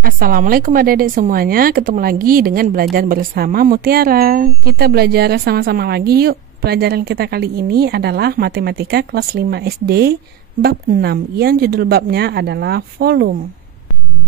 Assalamualaikum adik-adik semuanya, ketemu lagi dengan belajar bersama Mutiara. Kita belajar sama-sama lagi yuk. Pelajaran kita kali ini adalah Matematika kelas 5 SD, bab 6, yang judul babnya adalah volume.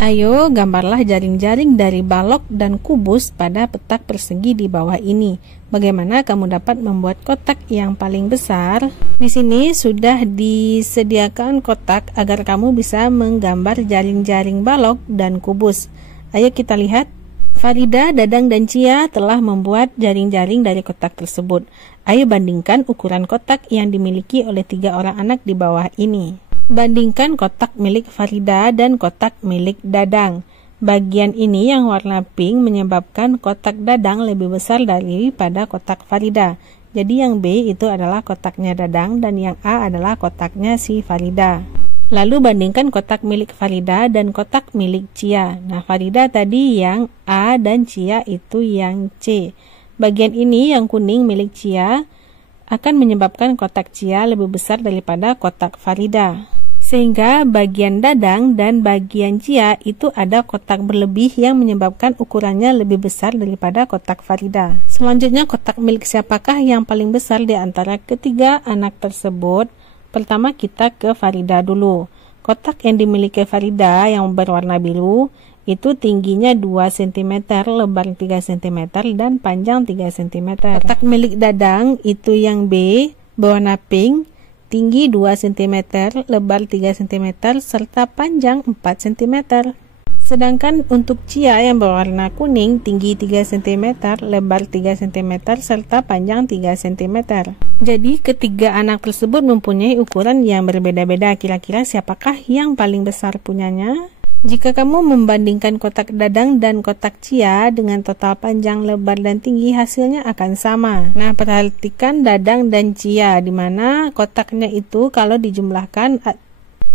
Ayo gambarlah jaring-jaring dari balok dan kubus pada petak persegi di bawah ini. Bagaimana kamu dapat membuat kotak yang paling besar? Di sini sudah disediakan kotak agar kamu bisa menggambar jaring-jaring balok dan kubus. Ayo kita lihat. Farida, Dadang, dan Cia telah membuat jaring-jaring dari kotak tersebut. Ayo bandingkan ukuran kotak yang dimiliki oleh 3 orang anak di bawah ini. Bandingkan kotak milik Farida dan kotak milik Dadang. Bagian ini yang warna pink menyebabkan kotak Dadang lebih besar daripada kotak Farida. Jadi yang B itu adalah kotaknya Dadang dan yang A adalah kotaknya si Farida. Lalu bandingkan kotak milik Farida dan kotak milik Cia. Nah, Farida tadi yang A dan Cia itu yang C. Bagian ini yang kuning milik Cia akan menyebabkan kotak Cia lebih besar daripada kotak Farida. Sehingga bagian Dadang dan bagian Cia itu ada kotak berlebih yang menyebabkan ukurannya lebih besar daripada kotak Farida. Selanjutnya, kotak milik siapakah yang paling besar di antara ketiga anak tersebut? Pertama kita ke Farida dulu. Kotak yang dimiliki Farida yang berwarna biru itu tingginya 2 cm, lebar 3 cm, dan panjang 3 cm. Kotak milik Dadang itu yang B, berwarna pink, tinggi 2 cm, lebar 3 cm, serta panjang 4 cm. Sedangkan untuk Cia yang berwarna kuning, tinggi 3 cm, lebar 3 cm, serta panjang 3 cm. Jadi ketiga anak tersebut mempunyai ukuran yang berbeda-beda. Kira-kira siapakah yang paling besar punyanya? Jika kamu membandingkan kotak Dadang dan kotak Cia dengan total panjang, lebar, dan tinggi, hasilnya akan sama. Nah, perhatikan Dadang dan Cia, di mana kotaknya itu kalau dijumlahkan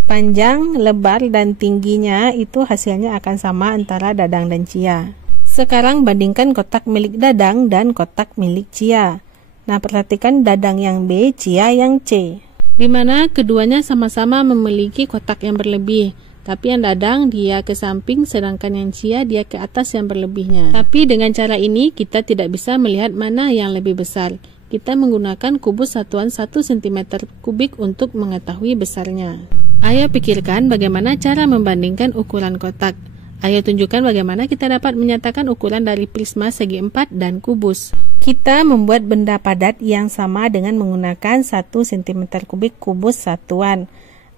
panjang, lebar, dan tingginya itu hasilnya akan sama antara Dadang dan Cia. Sekarang bandingkan kotak milik Dadang dan kotak milik Cia. Nah, perhatikan Dadang yang B, Cia yang C. Di mana keduanya sama-sama memiliki kotak yang berlebih. Tapi yang Dadang dia ke samping, sedangkan yang Cia dia ke atas yang berlebihnya. Tapi dengan cara ini kita tidak bisa melihat mana yang lebih besar. Kita menggunakan kubus satuan 1 cm kubik untuk mengetahui besarnya. Ayo pikirkan bagaimana cara membandingkan ukuran kotak. Ayo tunjukkan bagaimana kita dapat menyatakan ukuran dari prisma segi 4 dan kubus. Kita membuat benda padat yang sama dengan menggunakan 1 cm kubik kubus satuan.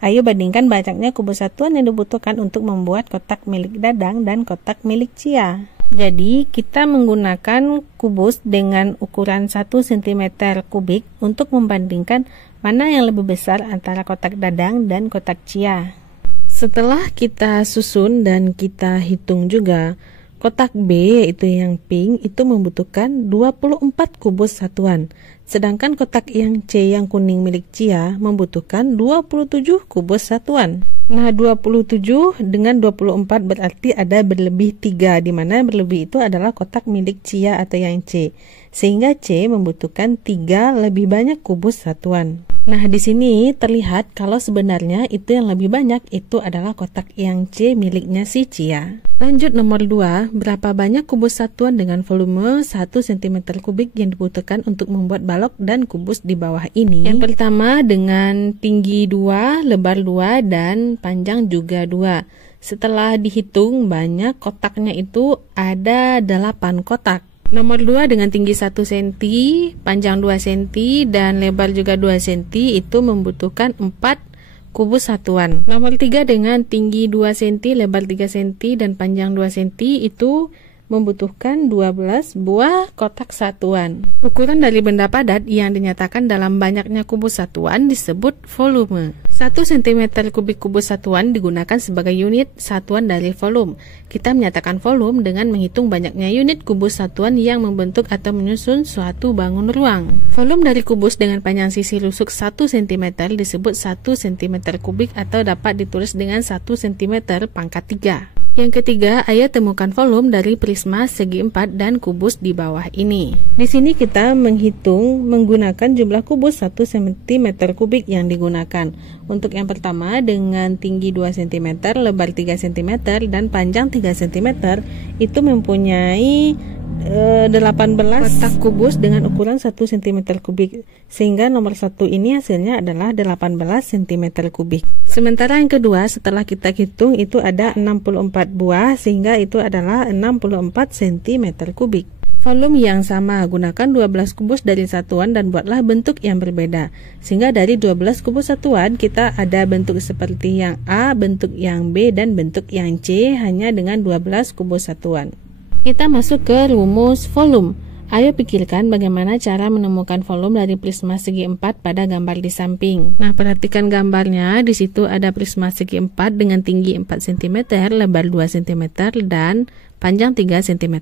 Ayo bandingkan banyaknya kubus satuan yang dibutuhkan untuk membuat kotak milik Dadang dan kotak milik Cia. Jadi kita menggunakan kubus dengan ukuran 1 cm kubik untuk membandingkan mana yang lebih besar antara kotak Dadang dan kotak Cia. Setelah kita susun dan kita hitung juga, kotak B yaitu yang pink itu membutuhkan 24 kubus satuan. Sedangkan kotak yang C yang kuning milik Cia membutuhkan 27 kubus satuan. Nah, 27 dengan 24 berarti ada berlebih 3, di mana berlebih itu adalah kotak milik Cia atau yang C. Sehingga C membutuhkan 3 lebih banyak kubus satuan. Nah, di sini terlihat kalau sebenarnya itu yang lebih banyak itu adalah kotak yang C miliknya si Cia. Lanjut nomor 2, berapa banyak kubus satuan dengan volume 1 cm kubik yang dibutuhkan untuk membuat balok dan kubus di bawah ini? Yang pertama dengan tinggi 2, lebar 2, dan panjang juga 2. Setelah dihitung banyak kotaknya itu ada 8 kotak. Nomor 2 dengan tinggi 1 cm, panjang 2 cm, dan lebar juga 2 cm itu membutuhkan 4 kubus satuan. Nomor 3 dengan tinggi 2 cm, lebar 3 cm, dan panjang 2 cm itu membutuhkan 12 buah kotak satuan. Ukuran dari benda padat yang dinyatakan dalam banyaknya kubus satuan disebut volume. 1 cm kubik kubus satuan digunakan sebagai unit satuan dari volume. Kita menyatakan volume dengan menghitung banyaknya unit kubus satuan yang membentuk atau menyusun suatu bangun ruang. Volume dari kubus dengan panjang sisi rusuk 1 cm disebut 1 cm kubik atau dapat ditulis dengan 1 cm pangkat 3. Yang ketiga, ayo temukan volume dari prisma segi 4 dan kubus di bawah ini. Di sini kita menghitung menggunakan jumlah kubus 1 cm kubik yang digunakan. Untuk yang pertama dengan tinggi 2 cm, lebar 3 cm, dan panjang 3 cm, itu mempunyai 18 kotak kubus dengan ukuran 1 cm kubik, sehingga nomor 1 ini hasilnya adalah 18 cm kubik. Sementara yang kedua, setelah kita hitung itu ada 64 buah, sehingga itu adalah 64 cm kubik. Volume yang sama, gunakan 12 kubus dari satuan dan buatlah bentuk yang berbeda. Sehingga dari 12 kubus satuan kita ada bentuk seperti yang A, bentuk yang B, dan bentuk yang C hanya dengan 12 kubus satuan. Kita masuk ke rumus volume. Ayo pikirkan bagaimana cara menemukan volume dari prisma segi 4 pada gambar di samping. Nah, perhatikan gambarnya. Di situ ada prisma segi 4 dengan tinggi 4 cm, lebar 2 cm, dan panjang 3 cm.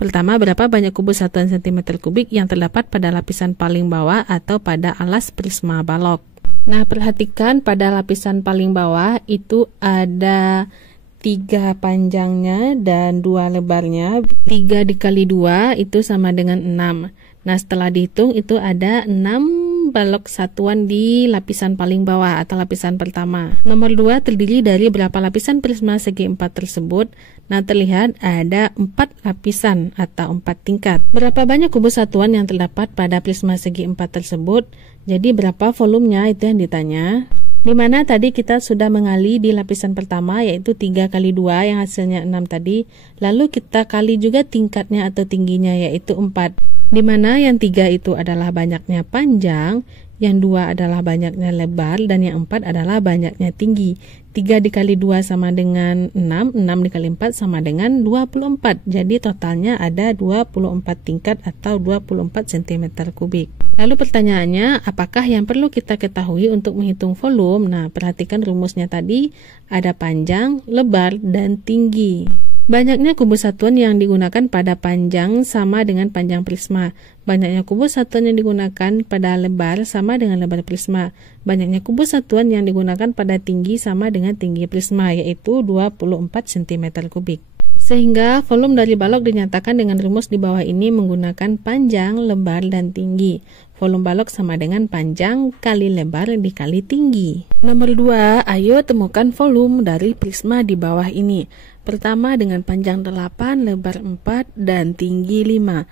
Pertama, berapa banyak kubus satuan cm kubik yang terdapat pada lapisan paling bawah atau pada alas prisma balok. Nah, perhatikan pada lapisan paling bawah itu ada 3 panjangnya dan 2 lebarnya. 3 dikali 2 itu sama dengan 6. Nah, setelah dihitung itu ada 6 balok satuan di lapisan paling bawah atau lapisan pertama. Nomor 2 terdiri dari berapa lapisan prisma segi 4 tersebut? Nah, terlihat ada 4 lapisan atau 4 tingkat. Berapa banyak kubus satuan yang terdapat pada prisma segi 4 tersebut? Jadi berapa volumenya itu yang ditanya. Di mana tadi kita sudah mengali di lapisan pertama, yaitu 3 kali 2 yang hasilnya 6 tadi. Lalu kita kali juga tingkatnya atau tingginya, yaitu 4. Di mana yang 3 itu adalah banyaknya panjang, yang 2 adalah banyaknya lebar, dan yang 4 adalah banyaknya tinggi. 3 dikali 2 sama dengan 6, 6 dikali 4 sama dengan 24. Jadi totalnya ada 24 tingkat atau 24 cm kubik. Lalu pertanyaannya, apakah yang perlu kita ketahui untuk menghitung volume? Nah, perhatikan rumusnya tadi, ada panjang, lebar, dan tinggi. Banyaknya kubus satuan yang digunakan pada panjang sama dengan panjang prisma. Banyaknya kubus satuan yang digunakan pada lebar sama dengan lebar prisma. Banyaknya kubus satuan yang digunakan pada tinggi sama dengan tinggi prisma, yaitu 24 cm kubik. Sehingga volume dari balok dinyatakan dengan rumus di bawah ini menggunakan panjang, lebar, dan tinggi. Volume balok sama dengan panjang kali lebar dikali tinggi. Nomor 2, ayo temukan volume dari prisma di bawah ini. Pertama dengan panjang 8, lebar 4, dan tinggi 5.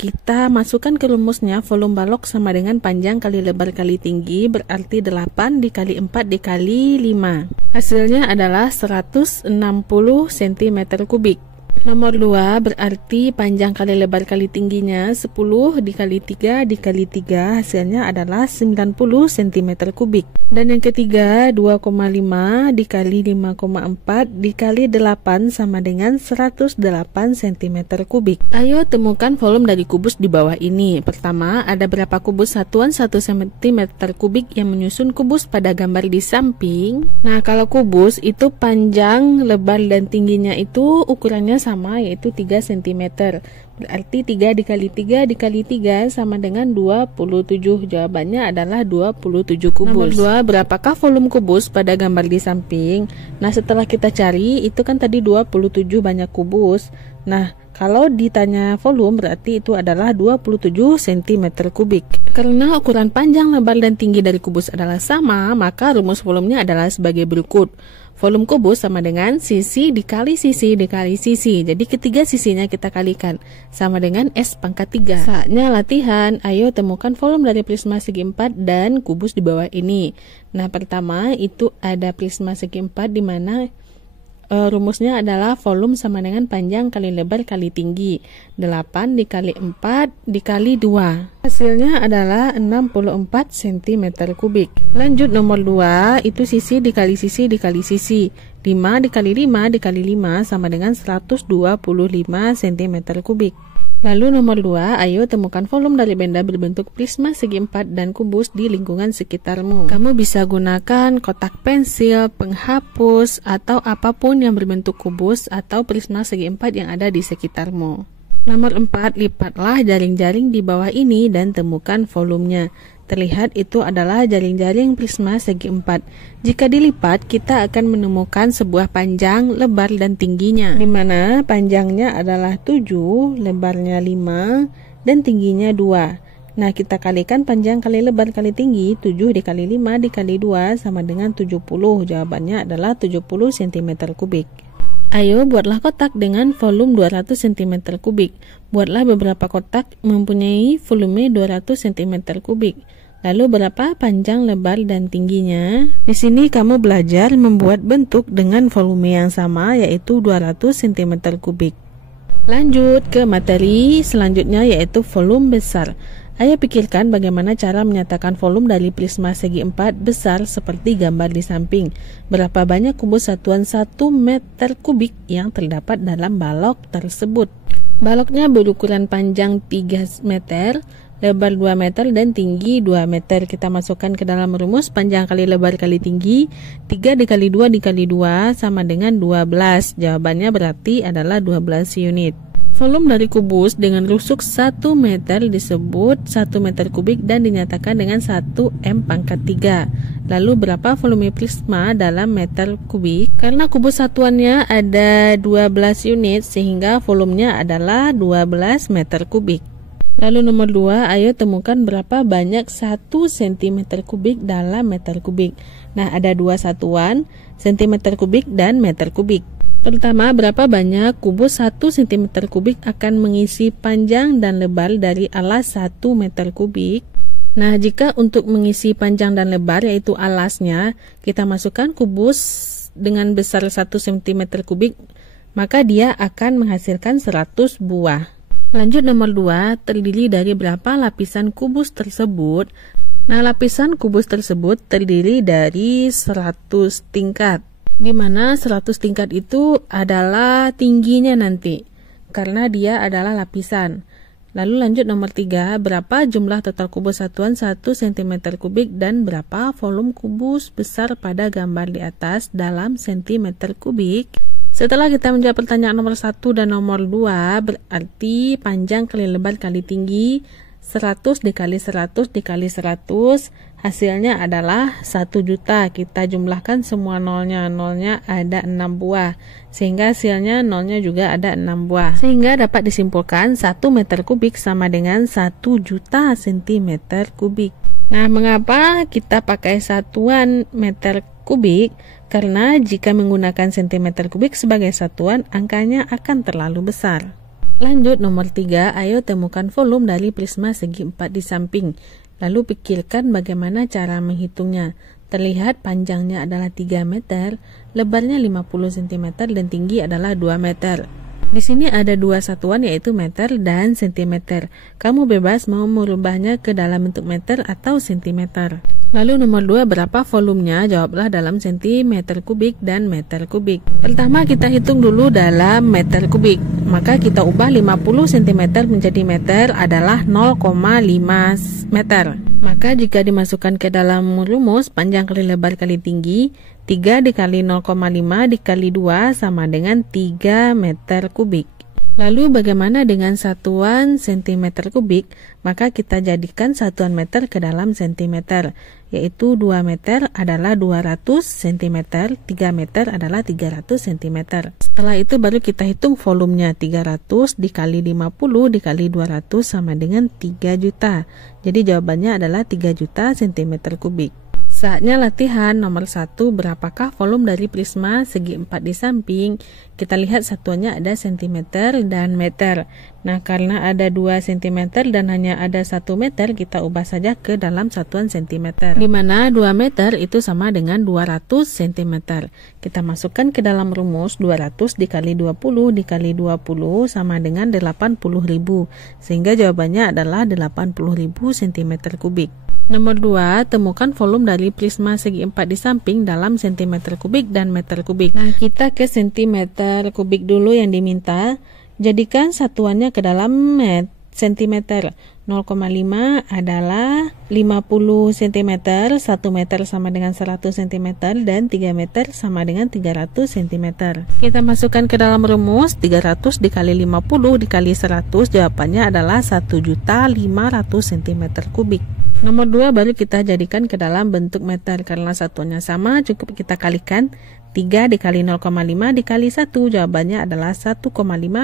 Kita masukkan ke rumusnya, volume balok sama dengan panjang kali lebar kali tinggi, berarti 8 dikali 4 dikali 5. Hasilnya adalah 160 cm kubik. Nomor 2 berarti panjang kali lebar kali tingginya 10 dikali 3 dikali 3, hasilnya adalah 90 cm kubik. Dan yang ketiga 2,5 dikali 5,4 dikali 8 sama dengan 108 cm kubik. Ayo temukan volume dari kubus di bawah ini. Pertama, ada berapa kubus satuan 1 cm kubik yang menyusun kubus pada gambar di samping. Nah, kalau kubus itu panjang, lebar, dan tingginya itu ukurannya sama, yaitu 3 cm. Berarti 3 dikali 3 dikali 3 sama dengan 27. Jawabannya adalah 27 kubus. Nomor 2, berapakah volume kubus pada gambar di samping? Nah, setelah kita cari, itu kan tadi 27 banyak kubus. Nah, kalau ditanya volume berarti itu adalah 27 cm kubik. Karena ukuran panjang, lebar, dan tinggi dari kubus adalah sama, maka rumus volumenya adalah sebagai berikut. Volume kubus sama dengan sisi dikali sisi dikali sisi. Jadi ketiga sisinya kita kalikan, sama dengan S pangkat 3. Saatnya latihan. Ayo temukan volume dari prisma segi 4 dan kubus di bawah ini. Nah, pertama itu ada prisma segi 4 di mana rumusnya adalah volume sama dengan panjang kali lebar kali tinggi. 8 dikali 4 dikali 2. Hasilnya adalah 64 cm kubik. Lanjut nomor 2, itu sisi dikali sisi dikali sisi. 5 dikali 5 dikali 5 sama dengan 125 cm kubik. Lalu nomor 2, ayo temukan volume dari benda berbentuk prisma segi 4 dan kubus di lingkungan sekitarmu. Kamu bisa gunakan kotak pensil, penghapus, atau apapun yang berbentuk kubus atau prisma segi 4 yang ada di sekitarmu. Nomor 4, lipatlah jaring-jaring di bawah ini dan temukan volumenya. Terlihat itu adalah jaring-jaring prisma segi 4. Jika dilipat, kita akan menemukan sebuah panjang, lebar, dan tingginya, di mana panjangnya adalah 7, lebarnya 5, dan tingginya 2. Nah, kita kalikan panjang kali lebar kali tinggi, 7 dikali 5 dikali 2 sama dengan 70. Jawabannya adalah 70 cm kubik. Ayo buatlah kotak dengan volume 200 cm kubik. Buatlah beberapa kotak mempunyai volume 200 cm kubik. Lalu berapa panjang, lebar, dan tingginya? Di sini kamu belajar membuat bentuk dengan volume yang sama, yaitu 200 cm kubik. Lanjut ke materi selanjutnya, yaitu volume besar. Ayo pikirkan bagaimana cara menyatakan volume dari prisma segi 4 besar seperti gambar di samping. Berapa banyak kubus satuan 1 meter kubik yang terdapat dalam balok tersebut? Baloknya berukuran panjang 3 meter, lebar 2 meter, dan tinggi 2 meter. Kita masukkan ke dalam rumus panjang kali lebar kali tinggi. 3 dikali 2 dikali 2 sama dengan 12. Jawabannya berarti adalah 12 unit. Volume dari kubus dengan rusuk 1 meter disebut 1 meter kubik dan dinyatakan dengan 1 M pangkat 3. Lalu berapa volume prisma dalam meter kubik? Karena kubus satuannya ada 12 unit sehingga volumenya adalah 12 meter kubik. Lalu nomor 2, ayo temukan berapa banyak 1 cm kubik dalam meter kubik. Nah, ada 2 satuan, cm kubik dan meter kubik. Pertama, berapa banyak kubus 1 cm kubik akan mengisi panjang dan lebar dari alas 1 meter kubik? Nah, jika untuk mengisi panjang dan lebar yaitu alasnya, kita masukkan kubus dengan besar 1 cm kubik, maka dia akan menghasilkan 100 buah. Lanjut nomor 2, terdiri dari berapa lapisan kubus tersebut? Nah, lapisan kubus tersebut terdiri dari 100 tingkat. Di mana 100 tingkat itu adalah tingginya nanti, karena dia adalah lapisan. Lalu lanjut nomor 3, berapa jumlah total kubus satuan 1 cm kubik dan berapa volume kubus besar pada gambar di atas dalam cm kubik? Setelah kita menjawab pertanyaan nomor 1 dan nomor 2, berarti panjang kali lebar kali tinggi 100 dikali 100 dikali 100, hasilnya adalah 1 juta. Kita jumlahkan semua nolnya ada 6 buah, sehingga hasilnya nolnya juga ada 6 buah. Sehingga dapat disimpulkan 1 meter kubik sama dengan 1 juta cm kubik. Nah, mengapa kita pakai satuan meter kubik? Karena jika menggunakan cm kubik sebagai satuan, angkanya akan terlalu besar. Lanjut nomor 3, ayo temukan volume dari prisma segi 4 di samping. Lalu pikirkan bagaimana cara menghitungnya. Terlihat panjangnya adalah 3 meter, lebarnya 50 cm, dan tinggi adalah 2 meter. Di sini ada 2 satuan yaitu meter dan sentimeter. Kamu bebas mau merubahnya ke dalam bentuk meter atau sentimeter. Lalu nomor 2, berapa volumenya? Jawablah dalam centimeter kubik dan meter kubik. Pertama kita hitung dulu dalam meter kubik. Maka kita ubah 50 cm menjadi meter adalah 0,5 meter. Maka jika dimasukkan ke dalam rumus panjang kali lebar kali tinggi, 3 dikali 0,5 dikali 2 sama dengan 3 meter kubik. Lalu bagaimana dengan satuan cm kubik? Maka kita jadikan satuan meter ke dalam cm, yaitu 2 meter adalah 200 cm, 3 meter adalah 300 cm. Setelah itu baru kita hitung volumenya, 300 dikali 50 dikali 200 sama dengan 3 juta. Jadi jawabannya adalah 3 juta cm kubik. Saatnya latihan nomor 1, berapakah volume dari prisma segi 4 di samping? Kita lihat satuannya ada cm dan meter. Nah, karena ada 2 cm dan hanya ada 1 meter, kita ubah saja ke dalam satuan cm. Di mana 2 meter itu sama dengan 200 cm. Kita masukkan ke dalam rumus 200 dikali 20 dikali 20 sama dengan 80.000. Sehingga jawabannya adalah 80.000 cm kubik. Nomor 2, temukan volume dari prisma segi 4 di samping dalam cm kubik dan meter kubik. Nah, kita ke cm kubik dulu yang diminta. Jadikan satuannya ke dalam cm. 0,5 adalah 50 cm, 1 meter sama dengan 100 cm, dan 3 meter sama dengan 300 cm. Kita masukkan ke dalam rumus 300 dikali 50 dikali 100, jawabannya adalah 1.500 cm kubik. Nomor 2 baru kita jadikan ke dalam bentuk meter. Karena satuannya sama, cukup kita kalikan 3 dikali 0,5 dikali 1. Jawabannya adalah 1,5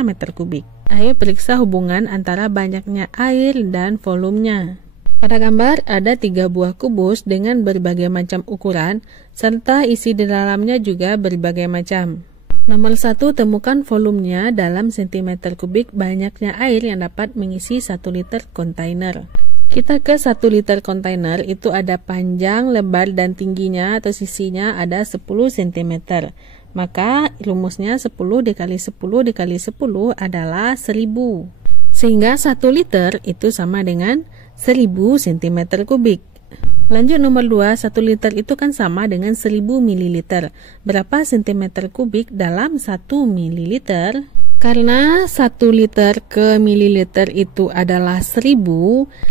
meter kubik. Ayo periksa hubungan antara banyaknya air dan volumenya. Pada gambar ada 3 buah kubus dengan berbagai macam ukuran, serta isi di dalamnya juga berbagai macam. Nomor 1, temukan volumenya dalam cm kubik banyaknya air yang dapat mengisi 1 liter kontainer. Kita ke 1 liter kontainer itu ada panjang, lebar, dan tingginya atau sisinya ada 10 cm. Maka rumusnya 10 dikali 10 dikali 10 adalah 1000. Sehingga 1 liter itu sama dengan 1000 cm kubik. Lanjut nomor 2, 1 liter itu kan sama dengan 1000 ml. Berapa cm kubik dalam 1 ml? Karena 1 liter ke mililiter itu adalah 1000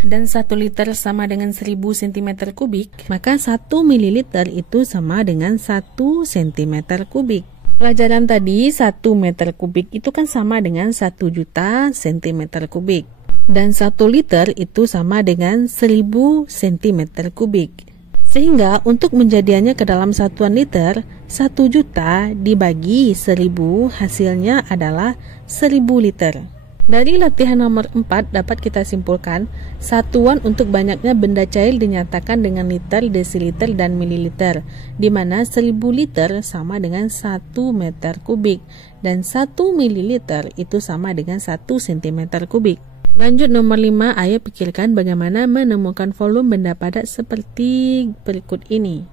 dan 1 liter sama dengan 1000 cm kubik, maka 1 mililiter itu sama dengan 1 cm kubik. Pelajaran tadi 1 meter kubik itu kan sama dengan 1 juta cm kubik. Dan 1 liter itu sama dengan 1000 cm kubik. Sehingga untuk menjadiannya ke dalam satuan liter, 1 juta dibagi 1000 hasilnya adalah 1000 liter. Dari latihan nomor 4 dapat kita simpulkan, satuan untuk banyaknya benda cair dinyatakan dengan liter, desiliter, dan mililiter, di mana 1000 liter sama dengan 1 meter kubik, dan 1 mililiter itu sama dengan 1 cm kubik. Lanjut nomor 5, ayo pikirkan bagaimana menemukan volume benda padat seperti berikut ini.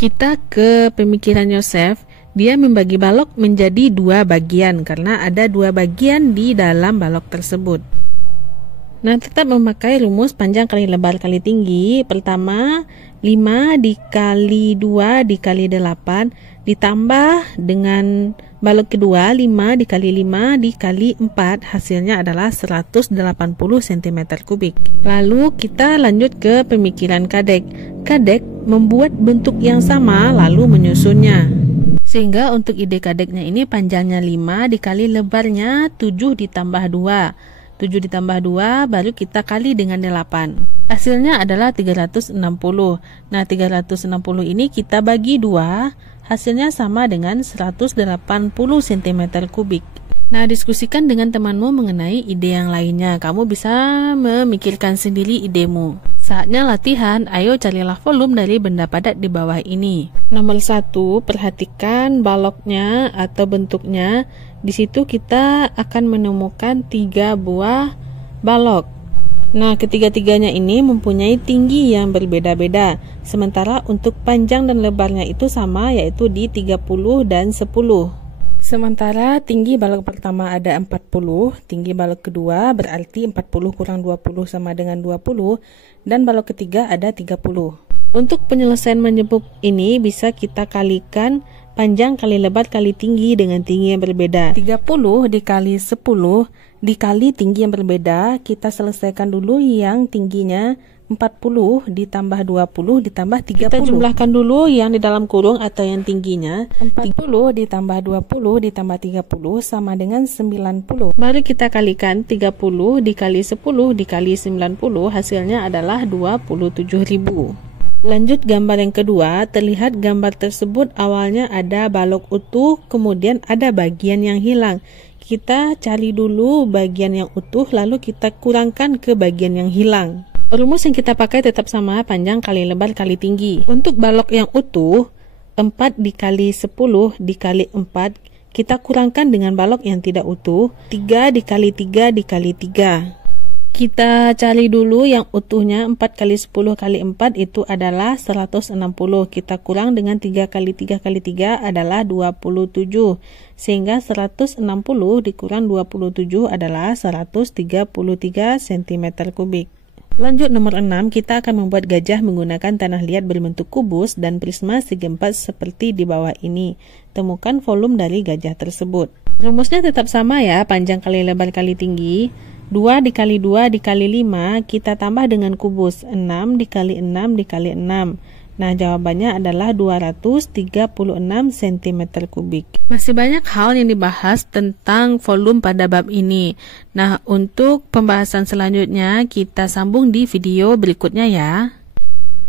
Kita ke pemikiran Yosef, dia membagi balok menjadi 2 bagian karena ada 2 bagian di dalam balok tersebut. Nah, tetap memakai rumus panjang kali lebar kali tinggi. Pertama, 5 dikali 2 dikali 8 ditambah dengan balok kedua 5 dikali 5 dikali 4, hasilnya adalah 180 cm kubik. Lalu kita lanjut ke pemikiran Kadek. Kadek membuat bentuk yang sama lalu menyusunnya. Sehingga untuk ide Kadeknya ini panjangnya 5 dikali lebarnya 7 ditambah 2. 7 ditambah 2 baru kita kali dengan 8. Hasilnya adalah 360. Nah, 360 ini kita bagi 2, hasilnya sama dengan 180 cm kubik. Nah, diskusikan dengan temanmu mengenai ide yang lainnya. Kamu bisa memikirkan sendiri idemu. Saatnya latihan, ayo carilah volume dari benda padat di bawah ini. Nomor 1, perhatikan baloknya atau bentuknya. Di situ kita akan menemukan 3 buah balok. Nah, ketiga-tiganya ini mempunyai tinggi yang berbeda-beda. Sementara untuk panjang dan lebarnya itu sama, yaitu di 30 dan 10. Sementara tinggi balok pertama ada 40, tinggi balok kedua berarti 40 kurang 20 sama dengan 20, dan balok ketiga ada 30. Untuk penyelesaian menjemput ini bisa kita kalikan panjang kali lebar kali tinggi dengan tinggi yang berbeda. 30 dikali 10 dikali tinggi yang berbeda, kita selesaikan dulu yang tingginya 40 ditambah 20 ditambah 30. Kita jumlahkan dulu yang di dalam kurung atau yang tingginya. 40 ditambah 20 ditambah 30 sama dengan 90. Mari kita kalikan 30 dikali 10 dikali 90, hasilnya adalah 27.000. Lanjut gambar yang kedua, terlihat gambar tersebut awalnya ada balok utuh, kemudian ada bagian yang hilang. Kita cari dulu bagian yang utuh, lalu kita kurangkan ke bagian yang hilang. Rumus yang kita pakai tetap sama, panjang kali lebar kali tinggi. Untuk balok yang utuh, 4 dikali 10 dikali 4, kita kurangkan dengan balok yang tidak utuh, 3 dikali 3 dikali 3. Kita cari dulu yang utuhnya, 4 kali 10 kali 4 itu adalah 160. Kita kurang dengan 3 kali 3 kali 3 adalah 27. Sehingga 160 dikurang 27 adalah 133 cm kubik. Lanjut nomor 6, kita akan membuat gajah menggunakan tanah liat berbentuk kubus dan prisma segi 4 seperti di bawah ini. Temukan volume dari gajah tersebut. Rumusnya tetap sama ya, panjang kali lebar kali tinggi. 2 dikali 2 dikali 5 kita tambah dengan kubus, 6 dikali 6 dikali 6. Nah, jawabannya adalah 236 cm kubik. Masih banyak hal yang dibahas tentang volume pada bab ini. Nah, untuk pembahasan selanjutnya kita sambung di video berikutnya ya.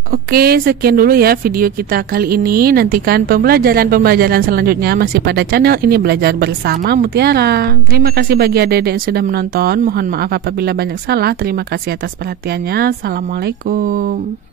Oke, sekian dulu ya video kita kali ini. Nantikan pembelajaran selanjutnya masih pada channel ini, Belajar Bersama Mutiara. Terima kasih bagi adik-adik yang sudah menonton. Mohon maaf apabila banyak salah. Terima kasih atas perhatiannya. Assalamualaikum.